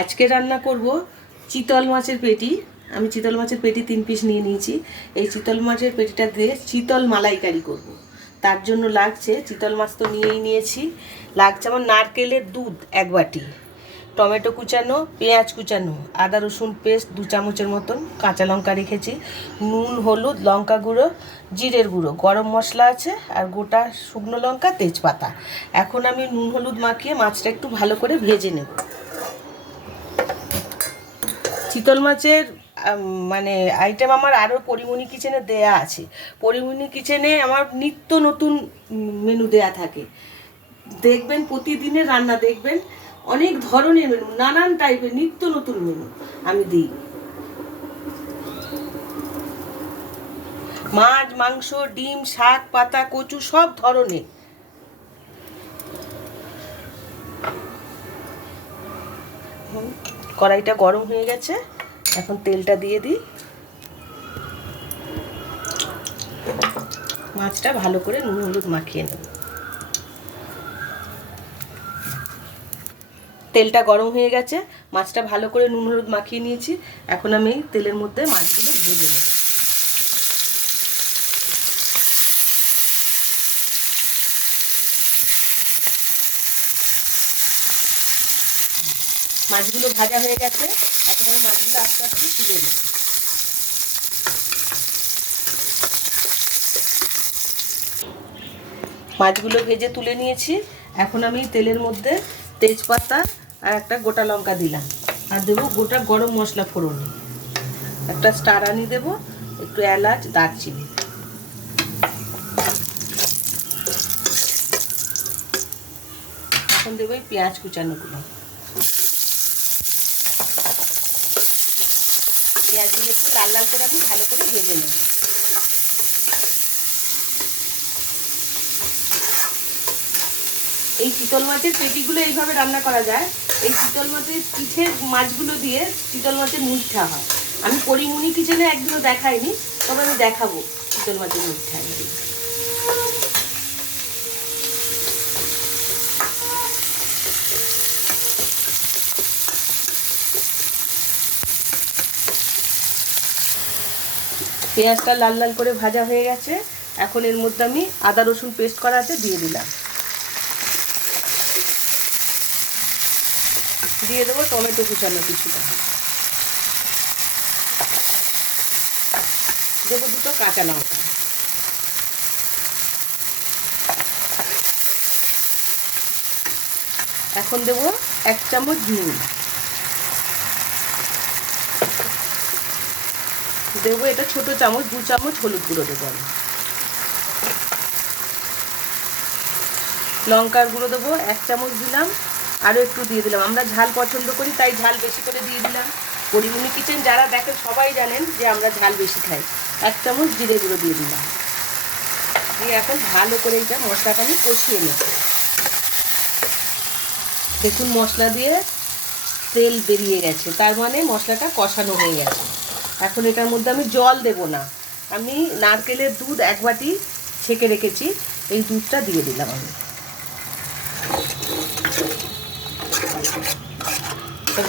আজকে রান্না করব চিতল মাছের পেটি। আমি চিতল মাছের পেটি 3 পিস নিয়ে নিয়েছি। এই চিতল মাছের পেটিটা দিয়ে চিতল মালাইকারি করব। তার জন্য লাগছে, চিতল মাছ তো নিয়েই নিয়েছি, লাগছে আমার নারকেলের দুধ 1 বাটি, টমেটো কুচানো, পেঁয়াজ কুচানো, আদা রসুন পেস্ট 2 চামচের মতন, কাঁচা লঙ্কা রেখেছি, নুন, হলুদ, লঙ্কা গুঁড়ো, জিরের গুঁড়ো, গরম মশলা আছে, আর গোটা শুকনো লঙ্কা, তেজপাতা। এখন আমি নুন হলুদ মাখিয়ে মাছটা একটু ভালো করে ভেজে নেব। চিতল মাছের মানে আইটেম আমার আরও পরিমণি কিচেনে দেয়া আছে। পরিমণি কিচেনে আমার নিত্য নতুন মেনু দেয়া থাকে। দেখবেন প্রতিদিনের রান্না, দেখবেন অনেক ধরনের মেনু, নানান টাইপের নিত্য নতুন মেনু আমি দিই। মাছ, মাংস, ডিম, শাক, পাতা, কচু, সব ধরনের। কড়াইটা গরম হয়ে গেছে, এখন তেলটা দিয়ে দিই। মাছটা ভালো করে নুন হলুদ মাখিয়ে নেব। তেলটা গরম হয়ে গেছে, মাছটা ভালো করে নুন হলুদ মাখিয়ে নিয়েছি। এখন আমি তেলের মধ্যে মাছগুলো ভেজে নেব। মাছগুলো ভাজা হয়ে গেছে, এখন আমি মাছগুলো আস্তে আস্তে তুলে নেব। মাছগুলো ভেজে তুলে নিয়েছি। এখন আমি তেলের মধ্যে তেজপাতা আর একটা গোটা লঙ্কা দিলাম, আর দেবো গোটা গরম মশলা ফোড়ন, একটা স্টার আনি দেবো, একটু এলাচ, দারচিনি। এখন দেবো এই পেঁয়াজ কুচানোগুলো। পেঁয়াজগুলো একটু লাল লাল করে আমি ভালো করে ভেজে নেব। এই চিতল মাছের পেটিগুলো এইভাবে রান্না করা যায়। এই চিতল মাছের পিঠের মাছগুলো দিয়ে চিতল মাছের মুইঠা হয়। আমি পরিমণি কিচেনে একদিনও দেখাইনি, তবে আমি দেখাবো চিতল মাছের মুইঠা। পেঁয়াজটা লাল লাল করে ভাজা হয়ে গেছে, এখন এর মধ্যে আমি আদা রসুন পেস্ট করা আছে দিয়ে দিলাম। দিয়ে দেবো টমেটো কুচানো কিছুটা, দেবো 2টো কাঁচা লঙ্কা। এখন দেবো 1 চামচ নুন, দেবো এটা ছোট চামচ 2 চামচ হলুদ গুঁড়ো দেবো আমি। লঙ্কার গুঁড়ো দেবো 1 চামচ দিলাম, আরও একটু দিয়ে দিলাম। আমরা ঝাল পছন্দ করি, তাই ঝাল বেশি করে দিয়ে দিলাম। পরিমণি কিচেন যারা দেখেন সবাই জানেন যে আমরা ঝাল বেশি খাই। 1 চামচ জিরে গুঁড়ো দিয়ে দিলাম। দিয়ে এখন ভালো করে এটা মশলাটা আমি কষিয়ে নেব। দেখুন মশলা দিয়ে তেল বেরিয়ে গেছে, তার মানে মশলাটা কষানো হয়ে গেছে। এখন এটার মধ্যে আমি জল দেব না, আমি নারকেলের দুধ 1 বাটি ছেঁকে রেখেছি, এই দুধটা দিয়ে দিলাম আমি।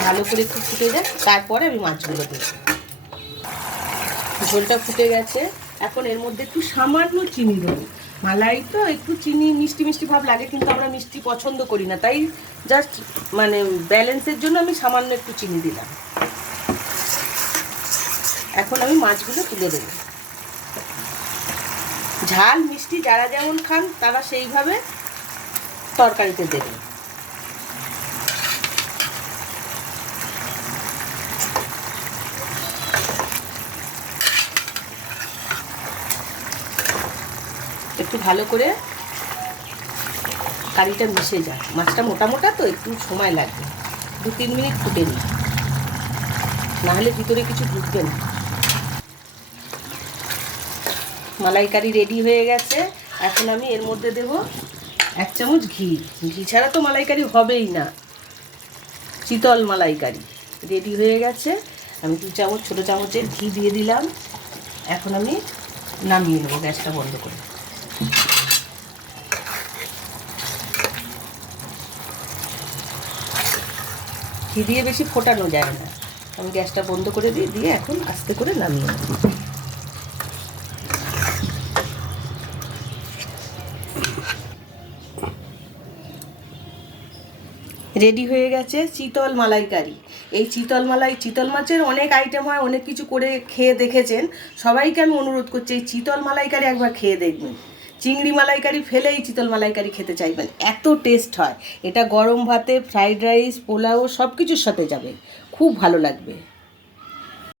ভালো করে একটু ফুটে যায়, তারপরে আমি মাছগুলো দেব। ঝোলটা ফুটে গেছে, এখন এর মধ্যে একটু সামান্য চিনি দেবো। মালাই তো একটু চিনি মিষ্টি মিষ্টি ভাব লাগে, কিন্তু আমরা মিষ্টি পছন্দ করি না, তাই জাস্ট মানে ব্যালেন্সের জন্য আমি সামান্য একটু চিনি দিলাম। এখন আমি মাছগুলো তুলে দেবো। ঝাল মিষ্টি যারা যেমন খান তারা সেইভাবে তরকারিতে দেবে। একটু ভালো করে কারিটা মিশে যায়। মাছটা মোটা মোটা তো একটু সময় লাগবে, 2-3 মিনিট ফুটে নিই, নাহলে ভিতরে কিছু ঢুকবে না। মালাইকারি রেডি হয়ে গেছে, এখন আমি এর মধ্যে দেব 1 চামচ ঘি। ঘি ছাড়া তো মালাইকারি হবেই না। চিতল মালাইকারি রেডি হয়ে গেছে, আমি 2 চামচ ছোটো চামচের ঘি দিয়ে দিলাম। এখন আমি নামিয়ে নেবো গ্যাসটা বন্ধ করে। ঘি দিয়ে বেশি ফোটানো যায় না। আমি গ্যাসটা বন্ধ করে দিয়ে এখন আস্তে করে নামিয়ে নেব। রেডি হয়ে গেছে চিতল মালাইকারি। এই চিতল মাছের অনেক আইটেম হয়, অনেক কিছু করে খেয়ে দেখেছেন। সবাইকে আমি অনুরোধ করছি এই চিতল মালাইকারি একবার খেয়ে দেখবেন। চিংড়ি মালাইকারি ফেলেই চিতল মালাইকারি খেতে চাইবেন, এত টেস্ট হয়। এটা গরম ভাতে, ফ্রাইড রাইস, পোলাও সব কিছুর সাথে যাবে, খুব ভালো লাগবে।